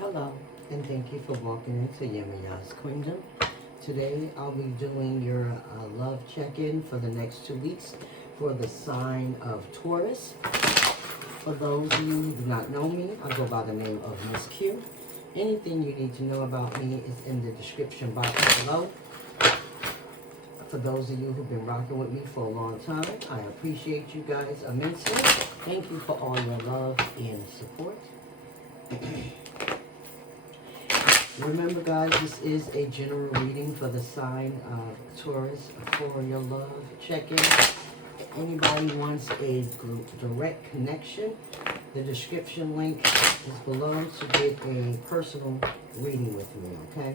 Hello, and thank you for walking into Yamaya's Kingdom. Today, I'll be doing your love check-in for the next 2 weeks for the sign of Taurus. For those of you who do not know me, I go by the name of Ms.Q. Anything you need to know about me is in the description box below. For those of you who've been rocking with me for a long time, I appreciate you guys immensely. Thank you for all your love and support. Remember, guys, this is a general reading for the sign of Taurus for your love check-in. Anybody wants a group direct connection, the description link is below to get a personal reading with me, okay?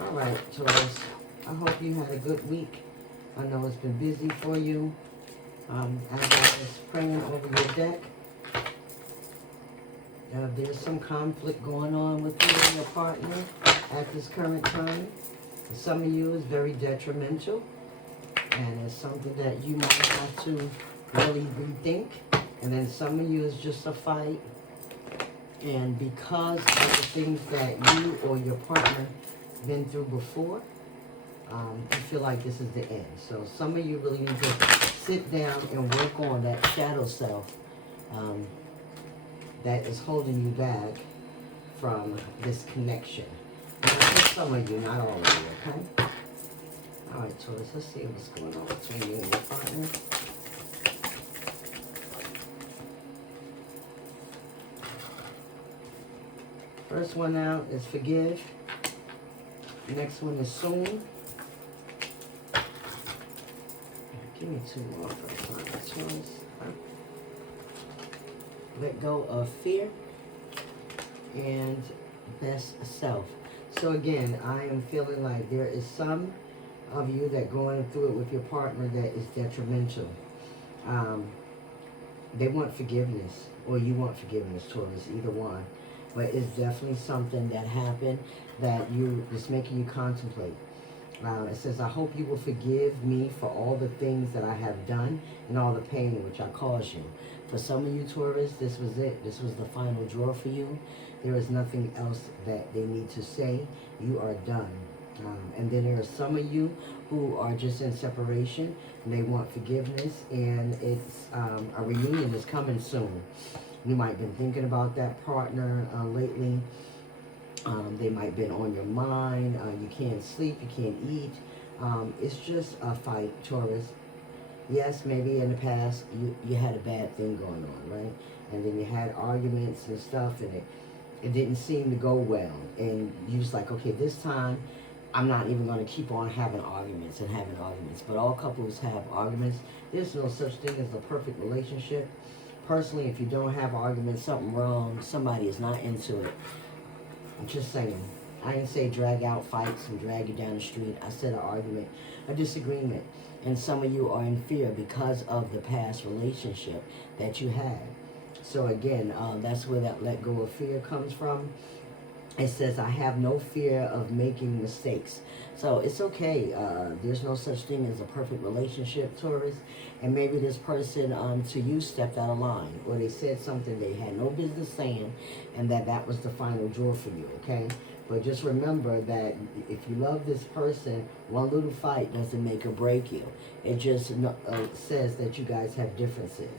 All right, Taurus, I hope you had a good week. I know it's been busy for you. As I was praying over your deck, there's some conflict going on with you and your partner at this current time. For some of you, it's very detrimental, and it's something that you might have to really rethink. And then some of you is just a fight, and because of the things that you or your partner been through before, you feel like this is the end. So some of you really need to sit down and work on that shadow self that is holding you back from this connection. Now, just some of you, not all of you, okay? All right, Taurus, let's see what's going on between you and your partner. First one out is forgive. Next one is soon. Give me two more for the final choice. Let go of fear and best self. So again, I am feeling like there is some of you that going through it with your partner that is detrimental. They want forgiveness, or you want forgiveness, Taurus, either one. But it's definitely something that happened that is making you contemplate. It says, I hope you will forgive me for all the things that I have done and all the pain which I caused you. For some of you, Taurus, this was it. This was the final draw for you. There is nothing else that they need to say. You are done. And then there are some of you who are just in separation, and they want forgiveness, and it's a reunion is coming soon. You might have been thinking about that partner lately. They might have been on your mind. You can't sleep, you can't eat. It's just a fight, Taurus. Yes, maybe in the past you had a bad thing going on, right? And then you had arguments and stuff, and it didn't seem to go well. And you was like, okay, this time I'm not even going to keep on having arguments and having arguments. But all couples have arguments. There's no such thing as a perfect relationship. Personally, if you don't have arguments, something wrong, somebody is not into it. I'm just saying. I didn't say drag out fights and drag you down the street. I said an argument, a disagreement. And some of you are in fear because of the past relationship that you had. So again, that's where that let go of fear comes from. It says, I have no fear of making mistakes. So it's okay. There's no such thing as a perfect relationship, Taurus. And maybe this person to you stepped out of line, or they said something they had no business saying, and that was the final draw for you, okay? But just remember that if you love this person, one little fight doesn't make or break you. It just says that you guys have differences.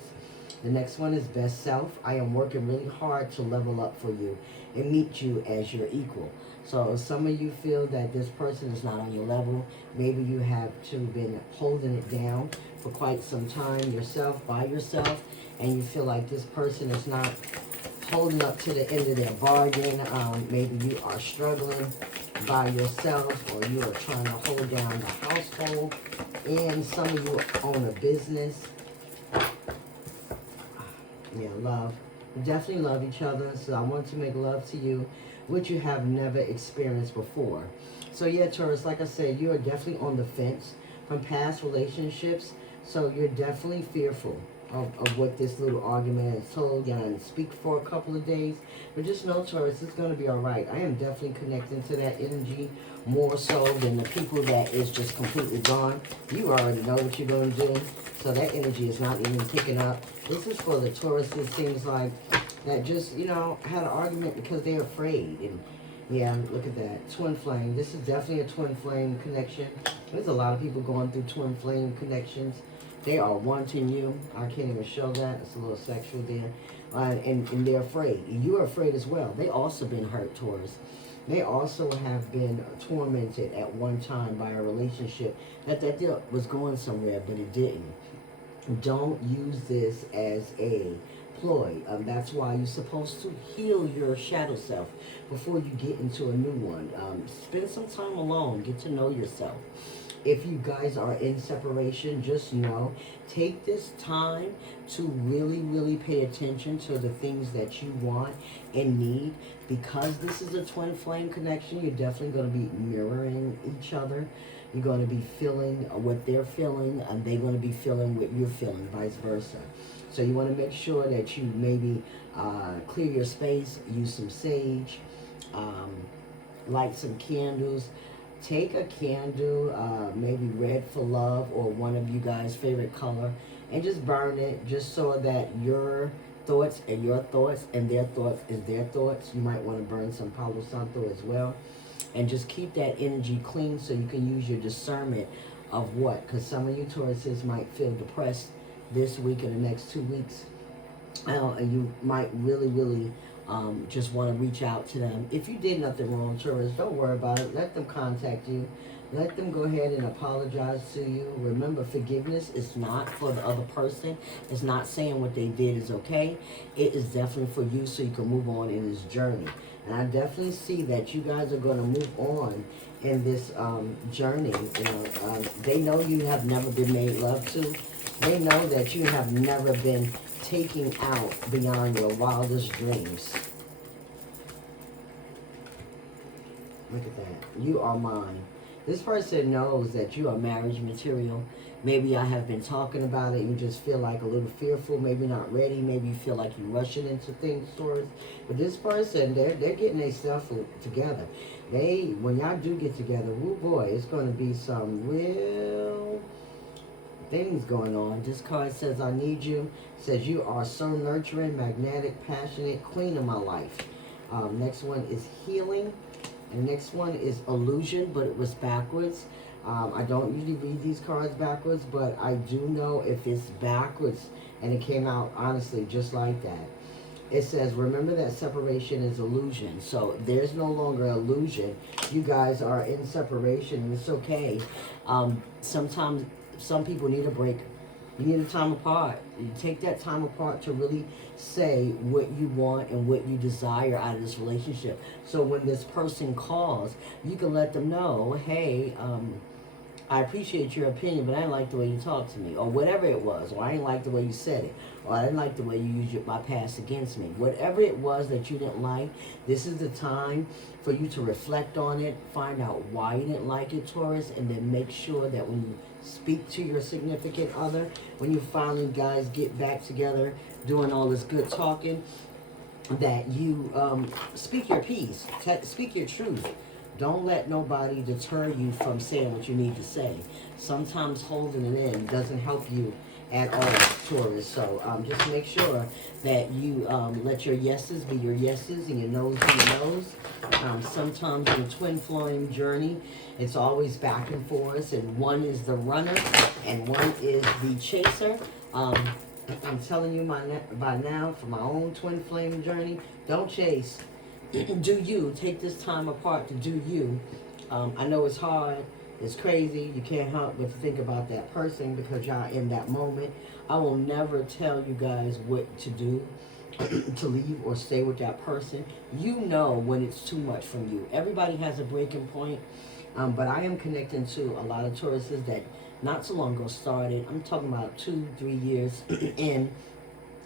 The next one is best self. I am working really hard to level up for you and meet you as your equal. So if some of you feel that this person is not on your level, maybe you have been holding it down for quite some time yourself, by yourself, and you feel like this person is not holding up to the end of their bargain. Maybe you are struggling by yourself, or you are trying to hold down the household, and some of you own a business. Yeah, love. Definitely love each other. So I want to make love to you, which you have never experienced before. So yeah, Taurus, like I said, you are definitely on the fence from past relationships. So you're definitely fearful of what this little argument has told you, and speak for a couple of days. But just know, Taurus, it's going to be all right. I am definitely connecting to that energy more so than the people that is just completely gone. You already know what you're going to do. So that energy is not even picking up. This is for the Taurus. It seems like that just, you know, had an argument because they're afraid. And yeah, look at that. Twin flame. This is definitely a twin flame connection. There's a lot of people going through twin flame connections. They are wanting you. I can't even show that. It's a little sexual there. And they're afraid. You're afraid as well. They also been hurt, Taurus. They also have been tormented at one time by a relationship that was going somewhere, but it didn't. Don't use this as a ploy. That's why you're supposed to heal your shadow self before you get into a new one. Spend some time alone. Get to know yourself. If you guys are in separation, just know, take this time to really, really pay attention to the things that you want and need. Because this is a twin flame connection, you're definitely going to be mirroring each other. You're going to be feeling what they're feeling, and they're going to be feeling what you're feeling, vice versa. So you want to make sure that you maybe clear your space, use some sage, light some candles. Take a candle, maybe red for love or one of you guys' favorite color, and just burn it just so that your thoughts and your thoughts and their thoughts is their thoughts. You might want to burn some Palo Santo as well. And just keep that energy clean so you can use your discernment of what. Because some of you Tauruses might feel depressed this week or the next 2 weeks. And you might really, really just want to reach out to them. If you did nothing wrong, Taurus, don't worry about it. Let them contact you. Let them go ahead and apologize to you. Remember, forgiveness is not for the other person. It's not saying what they did is okay. It is definitely for you so you can move on in this journey. And I definitely see that you guys are going to move on in this journey. You know, they know you have never been made love to. They know that you have never been taking out beyond your wildest dreams. Look at that. You are mine. This person knows that you are marriage material. Maybe I have been talking about it. You just feel like a little fearful, maybe not ready. Maybe you feel like you're rushing into things, Taurus. But this person, they're getting their stuff together. When y'all do get together, woo boy, it's going to be some real things going on. This card says, I need you. Says you are so nurturing, magnetic, passionate, queen of my life. Next one is healing. And next one is illusion, but it was backwards. I don't usually read these cards backwards, but I do know if it's backwards and it came out honestly just like that. It says, remember that separation is illusion. So there's no longer illusion. You guys are in separation and it's okay. Sometimes some people need a break. You need a time apart. You take that time apart to really say what you want and what you desire out of this relationship. So when this person calls, you can let them know, hey, I appreciate your opinion, but I didn't like the way you talked to me, or whatever it was, or I didn't like the way you said it, or I didn't like the way you used my past against me. Whatever it was that you didn't like, this is the time for you to reflect on it, find out why you didn't like it, Taurus, and then make sure that when you speak to your significant other, when you finally guys get back together doing all this good talking, that you speak your piece, speak your truth. Don't let nobody deter you from saying what you need to say. Sometimes holding it in doesn't help you at all, Taurus. So just make sure that you let your yeses be your yeses and your noes be your noes. Sometimes in a twin flame journey, it's always back and forth, and one is the runner and one is the chaser. I'm telling you by now, for my own twin flame journey, don't chase. Do you. Take this time apart to do you. I know it's hard. It's crazy. You can't help but to think about that person because y'all in that moment. I will never tell you guys what to do to leave or stay with that person. You know when it's too much from you. Everybody has a breaking point. But I am connecting to a lot of Tauruses that not so long ago started. I'm talking about 2-3 years in.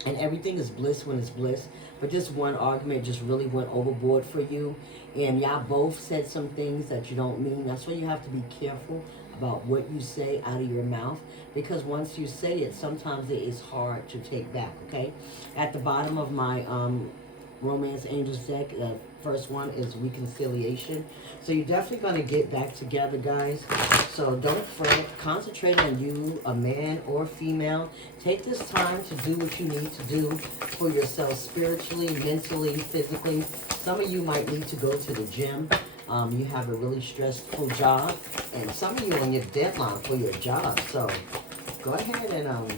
And everything is bliss when it's bliss. But this one argument just really went overboard for you. And y'all both said some things that you don't mean. That's why you have to be careful about what you say out of your mouth. Because once you say it, sometimes it is hard to take back, okay? At the bottom of my Romance Angels deck. First one is reconciliation. So you're definitely going to get back together, guys. So don't fret. Concentrate on you, a man or female. Take this time to do what you need to do for yourself spiritually, mentally, physically. Some of you might need to go to the gym. You have a really stressful job. And some of you on your deadline for your job. So go ahead and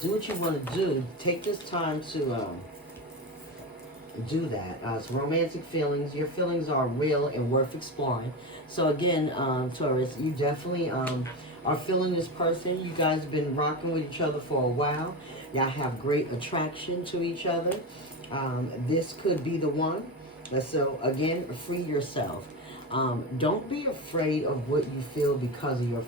do what you want to do. Take this time to do that. It's romantic feelings. Your feelings are real and worth exploring. So again, Taurus, you definitely are feeling this person. You guys have been rocking with each other for a while. Y'all have great attraction to each other. This could be the one. So again, free yourself. Don't be afraid of what you feel because of your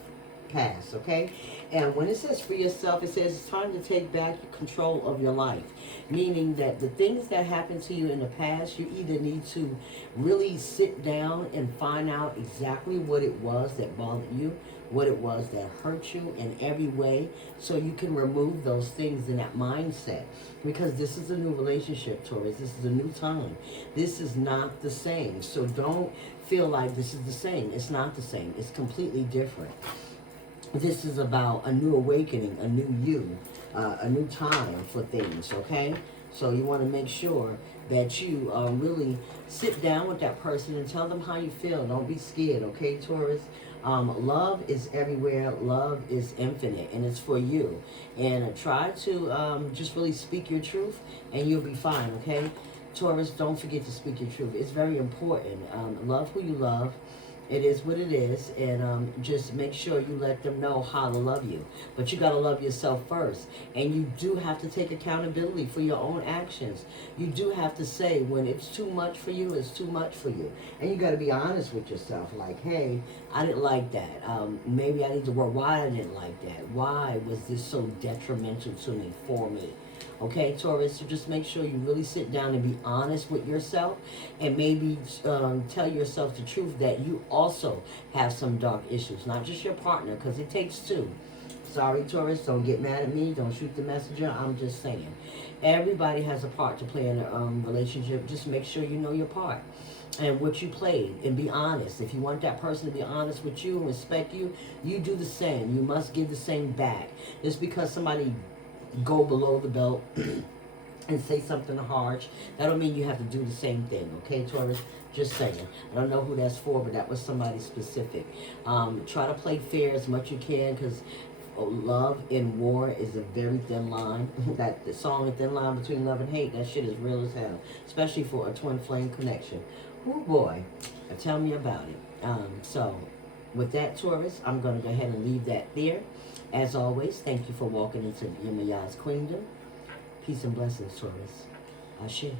past, okay? And when it says free yourself, it says it's time to take back control of your life. Meaning that the things that happened to you in the past, you either need to really sit down and find out exactly what it was that bothered you, what it was that hurt you in every way, so you can remove those things in that mindset. Because this is a new relationship, Taurus. This is a new time. This is not the same. So don't feel like this is the same. It's not the same. It's completely different. This is about a new awakening, a new you, a new time for things, okay? So you want to make sure that you really sit down with that person and tell them how you feel. Don't be scared, okay, Taurus? Love is everywhere. Love is infinite, and it's for you. And try to just really speak your truth, and you'll be fine, okay? Taurus, don't forget to speak your truth. It's very important. Love who you love. It is what it is, and just make sure you let them know how to love you. But you got to love yourself first, and you do have to take accountability for your own actions. You do have to say when it's too much for you, it's too much for you. And you got to be honest with yourself, like, hey, I didn't like that. Maybe I need to work. Why I didn't like that? Why was this so detrimental to me, for me? Okay, Taurus, so just make sure you really sit down and be honest with yourself, and maybe tell yourself the truth that you also have some dark issues, not just your partner, because it takes two. Sorry, Taurus, don't get mad at me. Don't shoot the messenger. I'm just saying. Everybody has a part to play in a relationship. Just make sure you know your part and what you played, and be honest. If you want that person to be honest with you and respect you, you do the same. You must give the same back. Just because somebody go below the belt and say something harsh, that don't mean you have to do the same thing, okay, Taurus? Just saying. I don't know who that's for, but that was somebody specific. Try to play fair as much as you can, because love and war is a very thin line. That the song, A Thin Line Between Love and Hate, that shit is real as hell, especially for a twin flame connection. Oh boy, tell me about it. So with that, Taurus, I'm going to go ahead and leave that there. As always, thank you for walking into Yemaya's Queendom. Peace and blessings, Taurus. Ashe.